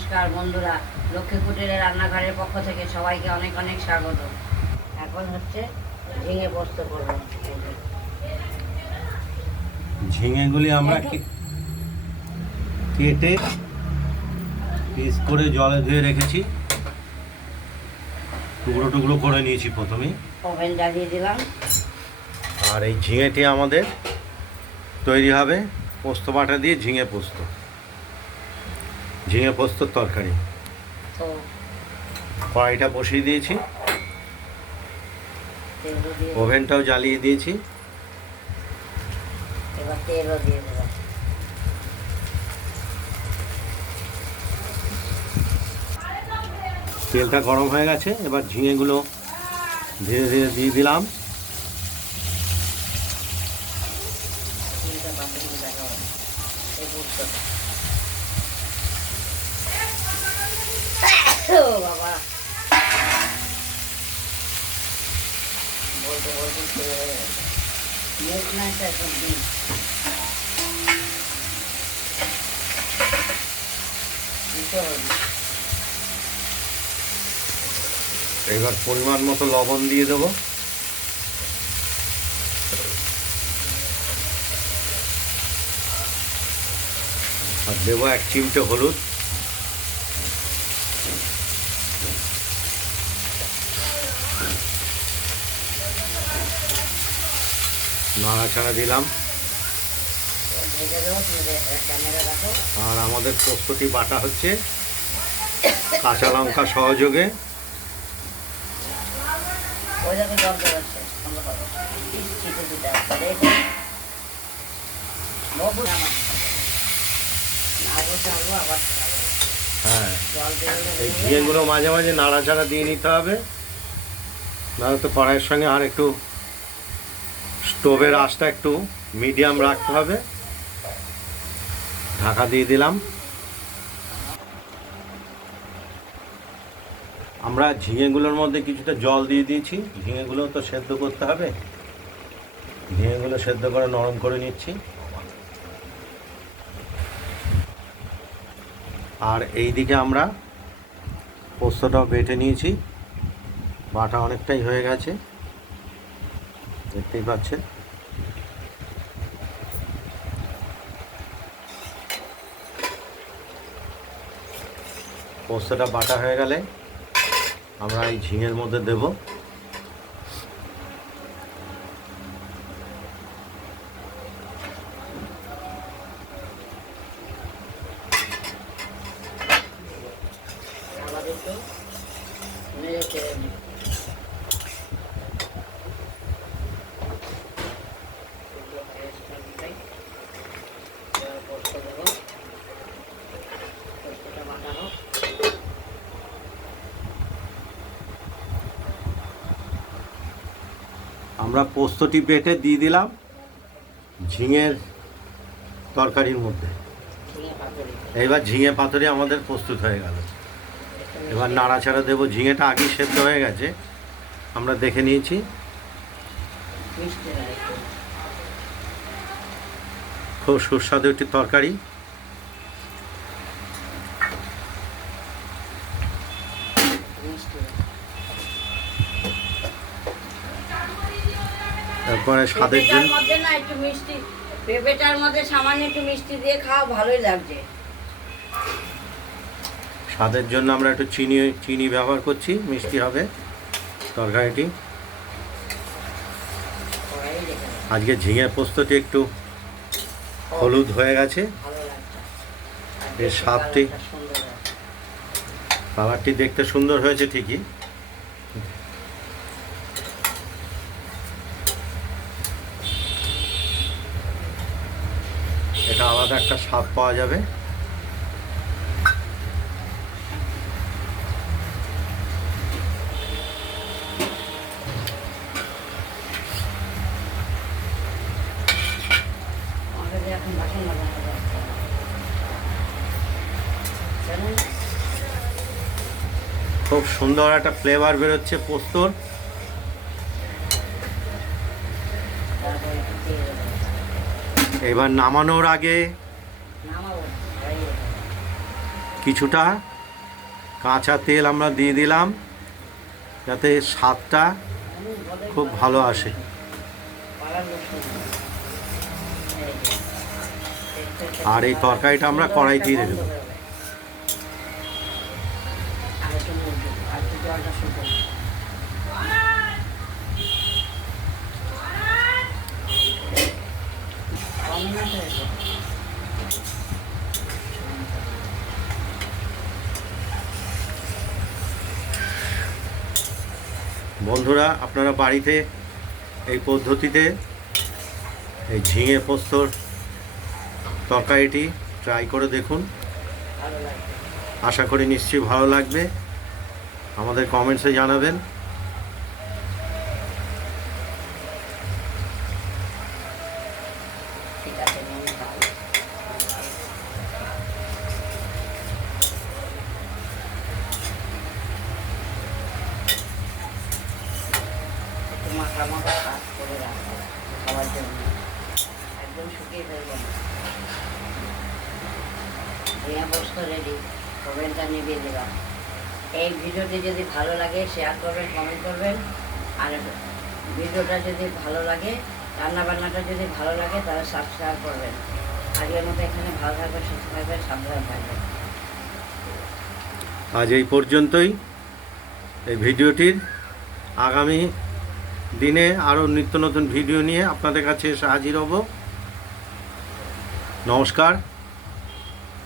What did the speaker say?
নমস্কার বন্ধুরা, লক্ষ্মী কুটিরের রান্নাঘরের পক্ষ থেকে সবাইকে অনেক অনেক স্বাগত। এখন হচ্ছে ঝিঙে পোস্ত করব। ঝিঙেগুলি আমরা কেটে পিস করে জলে ধুয়ে রেখেছি, টুকরো টুকরো করে নিয়েছি প্রথমেই। ওভেন জ্বালিয়ে দিলাম। আর এই ঝিঙেটি আমাদের তৈরি হবে পোস্ত বাটা দিয়ে ঝিঙে পোস্তর তরকারি। তো কড়াইটা বসিয়ে দিয়েছি, তেলও দিয়ে ওভেনটাও জ্বালিয়ে দিয়েছি। এবার তেলও দিয়ে দেবো। তেলটা গরম হয়ে গেছে, এবার ঝিঙেগুলো ধীরে ধীরে দিয়ে দিলাম। ঝিঙেটা বাটানো দেখা হবে এই পোস্তটা। ও বাবা, বলতে বলতে ছেড়ে হয়ে গেছে। মুখ নাই তো এখন দিন। দিতে হবে। এবার পরিমাণ মতো লবণ দিয়ে দেবো। আর দেবো 1 চিমটে হলুদ। নাড়াচাড়া দিলাম। ভেজে দেবো, তুমি ক্যামেরা রাখো। আর আমাদের পোস্তটি বাটা হচ্ছে কাঁচা লঙ্কা সহযোগে। ওই দেখো জল বেরোচ্ছে, বন্ধ করো। ছিটে দিতে হবে। বহু আমার নাড়বো চাড়বো আবার চাড়বো। হ্যাঁ, জল বেরোলে এই ঝিঙেগুলো মাঝে মাঝে নাড়াচাড়া দিয়ে নিতে হবে, নাহলে তো কড়াইয়ের সঙ্গে আর একটু স্টোভের আঁচটা একটু মিডিয়াম রাখতে হবে। ঢাকা দিয়ে দিলাম। আমরা ঝিঙেগুলোর মধ্যে কিছুটা জল দিয়ে দিয়েছি, ঝিঙেগুলো তো সেদ্ধ করতে হবে। ঝিঙেগুলো সেদ্ধ করে নরম করে নিচ্ছি। আর এই দিকে আমরা পোস্তটাও বেটে নিয়েছি, বাটা অনেকটাই হয়ে গেছে, দেখতেই পাচ্ছেন। পোস্তটা বাটা হয়ে গেলে আমরা এই ঝিঙের মধ্যে দেব। আবার একটু নেড়ে চেড়ে নিই। পোস্ত দেবো, পোস্তটা বাটা হোক। আমরা পোস্তটি বেটে দিয়ে দিলাম ঝিঙের তরকারির মধ্যে। ঝিঙে পাতুরি এবার ঝিঙে পাতুরি আমাদের প্রস্তুত হয়ে গেল। এবার নাড়াচাড়া দেবো। ঝিঙেটা আগেই সেদ্ধ হয়ে গেছে, আমরা দেখে নিয়েছি। মিষ্টি না একটু খুব সুস্বাদু একটি তরকারি। মিষ্টি না। তারপরে স্বাদের পেঁপেটার জন্য মধ্যে না একটু মিষ্টি, পেঁপেটার মধ্যে সামান্য একটু মিষ্টি দিয়ে খাওয়া ভালোই লাগছে। আমরা একটু চিনি ব্যবহার করছি, মিষ্টি হবে তরকারিটি। কড়াই রেখে দাও, আজকে ঝিঙে পোস্তটি একটু হলুদ হয়ে গেছে। ভালো লাগছে। আর এর স্বাদটি কালারটা সুন্দর আছে। কালারটি দেখতে সুন্দর হয়েছে ঠিকই, এটা আলাদা একটা স্বাদ পাওয়া যাবে। আমাদের এখন বাসন লাগানো যাচ্ছে। জানেন? খুব সুন্দর একটা ফ্লেভার বেরোচ্ছে পোস্তর। তারপরে একটু তেল দেবো। এবার নামানোর আগে নামাবো, কিছুটা কাঁচা তেল আমরা দিয়ে দিলাম যাতে স্বাদটা খুব ভালো আসে। আর এই তরকারিটা আমরা কড়াইতেই রেখে দেবো। বন্ধুরা, আপনারা বাড়িতে এই পদ্ধতিতে এই ঝিঙে পোস্তর তরকারিটি ট্রাই করে দেখুন। আশা করি নিশ্চয়ই ভালো লাগবে। আমাদের কমেন্টসে জানাবেন। মাখা মাখা কাজ করে রাখবো খাওয়ার জন্য, একদম শুকিয়ে ফেলবো না। ঝিঙে পোস্ত রেডি, ওভেনটা নিভিয়ে দিলাম। এই ভিডিওটি যদি ভালো লাগে শেয়ার করবেন, কমেন্ট করবেন। আর ভিডিওটা যদি ভালো লাগে, রান্নাবান্নাটা যদি ভালো লাগে তাহলে সাবস্ক্রাইব করবেন। আগের মতো এখানে ভালো থাকবেন, সুস্থ থাকবেন, সাবধানে থাকবেন। আজ এই পর্যন্তই এই ভিডিওটির। আগামী দিনে আরও নিত্য নতুন ভিডিও নিয়ে আপনাদের কাছে এসে হাজির হব। নমস্কার।